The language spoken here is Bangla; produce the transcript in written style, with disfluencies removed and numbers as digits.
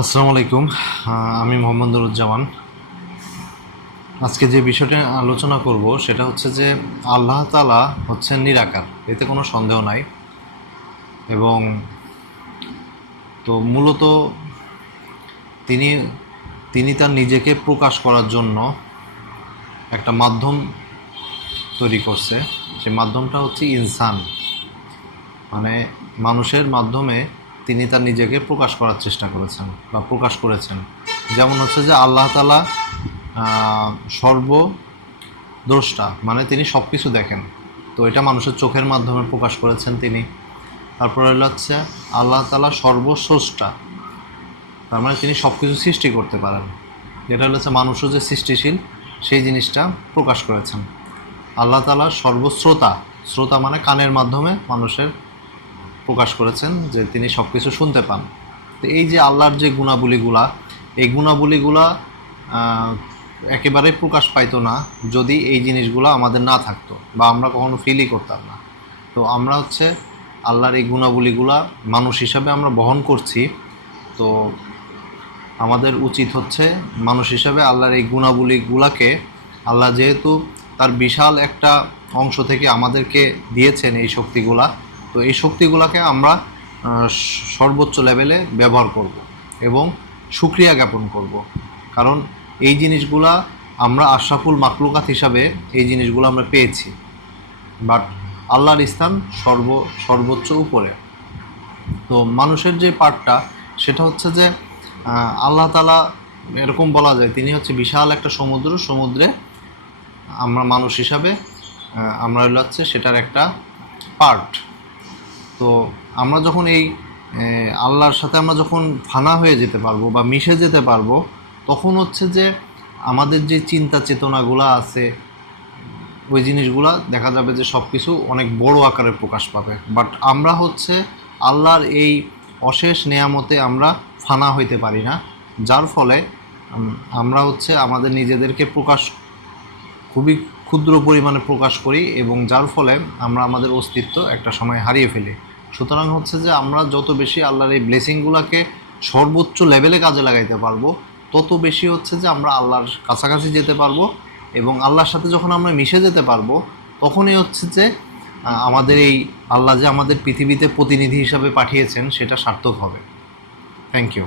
আসসালামু আলাইকুম। আমি মোহাম্মদ নুরুজ্জামান। আজকে যে বিষয়টা আলোচনা করব সেটা হচ্ছে যে আল্লাহ তাআলা হচ্ছেন নিরাকার, এতে কোনো সন্দেহ নাই। এবং তো মূলত তিনি তিনি তার নিজেকে প্রকাশ করার জন্য একটা মাধ্যম তৈরি করছে। সেই মাধ্যমটা হচ্ছে ইনসান, মানে মানুষের মাধ্যমে তিনি তার নিজেকে প্রকাশ করার চেষ্টা করেছেন বা প্রকাশ করেছেন। যেমন হচ্ছে যে আল্লাহ তাআলা সর্বদ্রষ্টা, মানে তিনি সব কিছু দেখেন। তো এটা মানুষের চোখের মাধ্যমে প্রকাশ করেছেন তিনি। তারপরে হচ্ছে আল্লাহ তাআলা সর্বস্রষ্টা, তার মানে তিনি সব কিছু সৃষ্টি করতে পারেন। এটা হচ্ছে মানুষও যে সৃষ্টিশীল সেই জিনিসটা প্রকাশ করেছেন। আল্লাহ তাআলা সর্বশ্রোতা, শ্রোতা মানে কানের মাধ্যমে মানুষের প্রকাশ করেছেন যে তিনি সব কিছু শুনতে পান। তো এই যে আল্লাহর যে গুণাবলীগুলা, এই গুণাবলীগুলা একেবারেই প্রকাশ পাইতো না যদি এই জিনিসগুলো আমাদের না থাকতো বা আমরা কখনো ফিলই করতাম না। তো আমরা হচ্ছে আল্লাহর এই গুণাবলীগুলা মানুষ হিসাবে আমরা বহন করছি। তো আমাদের উচিত হচ্ছে মানুষ হিসাবে আল্লাহর এই গুণাবলীগুলাকে, আল্লাহ যেহেতু তার বিশাল একটা অংশ থেকে আমাদেরকে দিয়েছেন এই শক্তিগুলা, তো এই শক্তিগুলোকে আমরা সর্বোচ্চ লেভেলে ব্যবহার করব এবং শুকরিয়া জ্ঞাপন করব। কারণ এই জিনিসগুলা আমরা আশরাফুল মাখলুকাত হিসাবে এই জিনিসগুলো আমরা পেয়েছি, বাট আল্লাহর স্থান সর্বোচ্চ উপরে। তো মানুষের যে পার্টটা সেটা হচ্ছে যে আল্লাহ তাআলা, এরকম বলা যায় তিনি হচ্ছে বিশাল একটা সমুদ্রে আমরা মানুষ হিসাবে আমরা হচ্ছে সেটার একটা পার্ট। তো আমরা যখন এই আল্লাহর সাথে আমরা যখন ফানা হয়ে যেতে পারবো বা মিশে যেতে পারবো, তখন হচ্ছে যে আমাদের যে চিন্তা চেতনাগুলো আছে ওই জিনিসগুলা দেখা যাবে যে সব কিছু অনেক বড় আকারে প্রকাশ পাবে। বাট আমরা হচ্ছে আল্লাহর এই অশেষ নেয়ামতে আমরা ফানা হইতে পারি না, যার ফলে আমরা হচ্ছে আমাদের নিজেদেরকে খুবই ক্ষুদ্র পরিমাণে প্রকাশ করি এবং যার ফলে আমরা আমাদের অস্তিত্ব একটা সময় হারিয়ে ফেলি। সুতরাং হচ্ছে যে আমরা যত বেশি আল্লাহর এই ব্লেসিংগুলোকে সর্বোচ্চ লেভেলে কাজে লাগাইতে পারবো, তত বেশি হচ্ছে যে আমরা আল্লাহর কাছাকাছি যেতে পারবো এবং আল্লাহর সাথে যখন আমরা মিশে যেতে পারবো, তখনই হচ্ছে যে আমাদের এই আল্লাহ যে আমাদের পৃথিবীতে প্রতিনিধি হিসাবে পাঠিয়েছেন সেটা সার্থক হবে। Thank you.